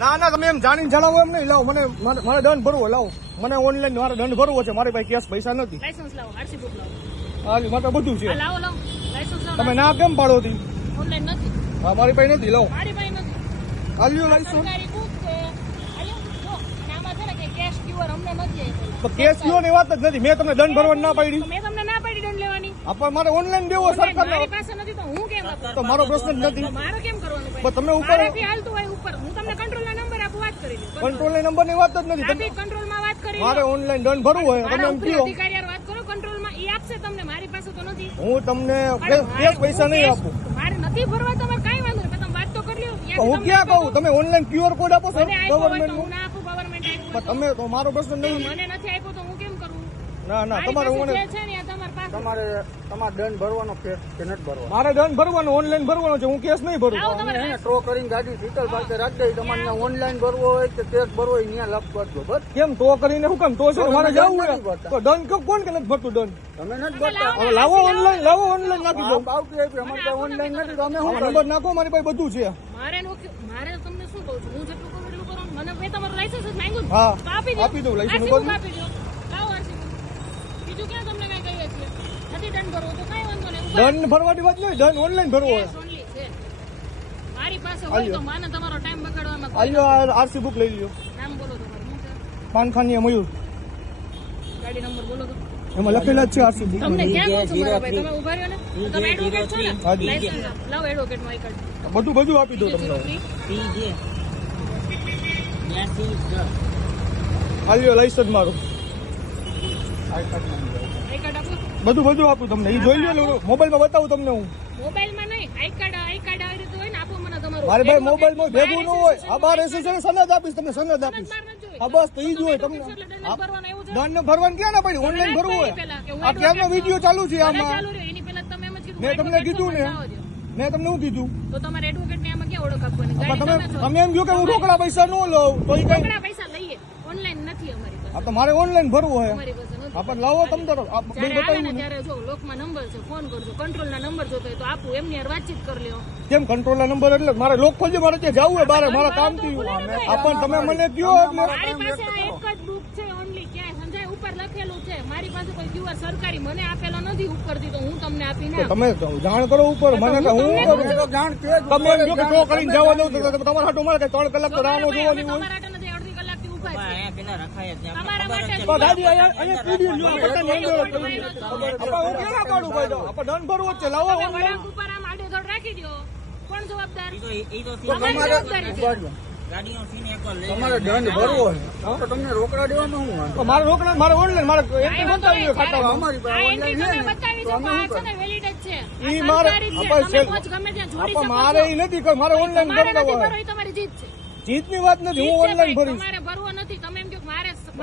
ના તમે એમ જાણીને જણાવો એમ નહીં. લાવો મને મારે દંડ ભરવો. લાવો મને ઓનલાઈન મારે દંડ ભરવો છે. મારી પાસે કેશ પૈસા નથી. લાયસન્સ લાવો, આરસી બુક લાવો. હા મારે બધું છે. લાવો લાવો લાયસન્સ લાવો. તમે ના કેમ પાડો હતી? ઓનલાઈન નથી. હા મારી પાસે નથી. લાવો મારી પાસે નથી. આલ્યો લાયસન્સ. સરકારી બુક છે. આલ્યો જો અને આમાં છે ને કે કેશ ક્યુઆર અમને નથી આપ્યો. તો કેશ કયો ની વાત જ નથી. મેં તમને દંડ ભરવાની ના પાડી. મેં તમને ના પાડી દંડ લેવાની. પણ મારે ઓનલાઈન દેવો સરકાર. મારી પાસે નથી તો હું કેમ આપું? તો મારો પ્રશ્ન જ નથી. મારો કેમ કરવાનું? પણ તમે ઉપર મારાથી હાલતું હોય ઉપર. હું તમને કંટ્રોલના નંબર આપું, વાત કરી લો. કંટ્રોલ ની નંબર ની વાત જ નથી. આપી કંટ્રોલમાં વાત કરી લો. મારે ઓનલાઈન દંડ ભરવું હોય તમે મારા એમ ઉપરી કહો. અધિકારી હારે વાત કરો. કંટ્રોલમાં ઈ આપશે તમને. મારી પાસે તો નથી. હું તમને કેશ પૈસા નહીં આપું. મારે નથી ભરવા. તમારે કાંઈ વાંધો નહીં. તમે વાત તો કરી લો. હું ક્યાં કહું? તમે ઓનલાઈન ક્યુઆર કોડ આપો છો મને આપ્યો હોય તો ગવર્મેન્ટ હું ના આપું. ગવર્મેન્ટ આપ્યું હોય તમે તો મારો પ્રશ્ન નહીં. તો મને નથી આપ્યો તો હું કેમ કરું? ના મારી તમારે પાસે મને જે છે ને આ તમારી પાસે. તમારે દંડ ભરવાનો કે નથી ભરવાનો? મારે દંડ ભરવાનો ઓનલાઈન ભરવાનો છે. હું કેસ નહીં ભરું. લાવો તમારે એને ટ્રો કરીને ગાડી સીટલ પાસે રાખી દઈ. તમારે ત્યાં ઓનલાઈન ભરવો હોય કે કેશ ભરવો હોય ત્યાં લખ કરજો. બસ કેમ તો કરીને શું કામ? તો છે મારે દંડ જવું નથી હોય ભરતા. તો દંડ કોણ કે નથી ભરતું દંડ? તમે નથી ભરતા. હવે લાવો ઓનલાઈન નાખી દો. આવતી આપી અમારે ત્યાં ઓનલાઈન નથી તો અમે શું નંબર નાખો. મારી પાસે બધું છે. મારે તમને શું કહું છું? હું જેટલું કરું એટલું કરો. મને મેં તમારું લાયસન્સ જ માંગ્યું ને. હા તો આપી આપી દઉં. લાયસન્સ RC ઉપર બુક આપી દો. લાવો RC બુક. બીજું ક્યાં તમને કઈ કહીએ છીએ? નથી દંડ ભરવો તો કઈ વાંધો નહીં. દંડ ભરવાની વાત નહીં. દંડ ઓનલાઈન ભરવો હોય. કેશ only છે. મારી પાસે હોય તો માને તમારો ટાઈમ બગાડવામાં કોઈ આલ્યો આરસી બુક લઈ લ્યો. નામ બોલો તમારું. શું છે? પાનખાની મયુર ગાડી નંબર બોલો તો. એમાં લખેલા જ છે આરસી બુક. તમને ક્યાં કહું છું મારા ભાઈ? તમે ઉભા રહ્યો ને. તમે એડવોકેટ છો ને? હાજી. લાયસન્સ લાવો. એડવોકેટ નો આઈ કાર્ડ. બધું આપી દો તમને. આલ્યો લાયસન્સ મારું. આઈ કાર્ડ આપો. બધું આપું તમને. એ જોઈ લો. મોબાઈલમાં બતાવું તમને હું. મોબાઈલમાં નહીં. આઈ કાર્ડ આવી રીતે હોય ને. આપો મને તમારું. મારે ભાઈ મોબાઈલમાં ભેગું ન હોય. આ બાર એસોસિએશન સનદ આપીશ તમને. સનદ આપીશ. હા બસ તો ઈ જ હોય તમને. દંડ ભરવાનું ક્યાં ના પડી? ઓનલાઈન ભરવું હોય. આ ક્યારનો વિડીયો ચાલુ છે આમાં. એની પહેલા તમે એમ જ કીધું. મેં તમને કીધું ને. મેં તમને શું કીધું? તો તમારે એડવોકેટ ને આમાં ક્યાં ઓળખ આપવાની? પણ ગાડી તમે છો. તમે એમ કહો કે હું રોકડા પૈસા ન લઉં તો ઈ કઈ. રોકડા પૈસા લઈએ. ઓનલાઈન નથી અમારી પાસે. આ તો મારે ઓનલાઈન ભરવું હોય. અમારી પાસે નથી. આપણે લાવો તમે તો જ્યારે આવે ને બતાવ્યું. ત્યારે જો લોકમાં નંબર છે. ફોન કરજો. કંટ્રોલના નંબર જોતો હોય તો આપું. એમની હારે વાતચીત કરી લ્યો. કેમ કંટ્રોલ ના નંબર? એટલે મારે લોક ખોલજો. મારે ત્યાં જવું હોય બારે. મારા કામ થી આપણ તમે મને કયો એટલે મારી પાસે આ એક જ બુક છે ઓનલી. ક્યાંય સંજય ઉપર લખેલું છે. મારી પાસે કોઈ ક્યુઆર સરકારી મને આપેલો નથી ઉપરથી. તો હું તમને આપીને તો તમે જાણ કરો ઉપર. મને કે હું તો જાણ તે જ તમે એમ કહો કે ટો કરીને જવા દઉં તો તમારા હાટું મારે 3 કલાક તો રાહ ન જોવાની હોય. તમારા માટે નથી. અડધી કલાકથી ઊભા છે. તમારા માટે તો દાદી અહીંયા પીડી લ્યો. આપણે નહીં લેવો. આપણે હું કેના પાડું ભાઈ? તો આપણે દંડ ભરવો જ છે. લાવો તમે ઓનલાઈન. વળાંક ઉપર આમ આડેધડ રાખી દો. કોણ જવાબદાર? તો તમારી જવાબદારી છે. તમારે દંડ ભરવો હોય તો તમને રોકડા દેવામાં શું વાંધો? તો મારે રોકડા મારે ઓનલાઈન મારે એન્ટ્રી બતાવી ખાતામાં. અમારી આ પાસે એન્ટ્રી ઓનલાઈન તમે છે ને બતાવી તો દો. અમે આ શું છે ને વેલિડ જ છે. ઈ આ મારે સરકારી છે. આપણે તમે પોચ ગમે ત્યાં જોડી શકો મારે છો. ઈ નથી. મારે ઓનલાઈન તમારે કરતા નથી હોય. ભરવું એ તમારી જીત છે. જીતની વાત નથી. હું ઓનલાઈન ભરીશ. તમારે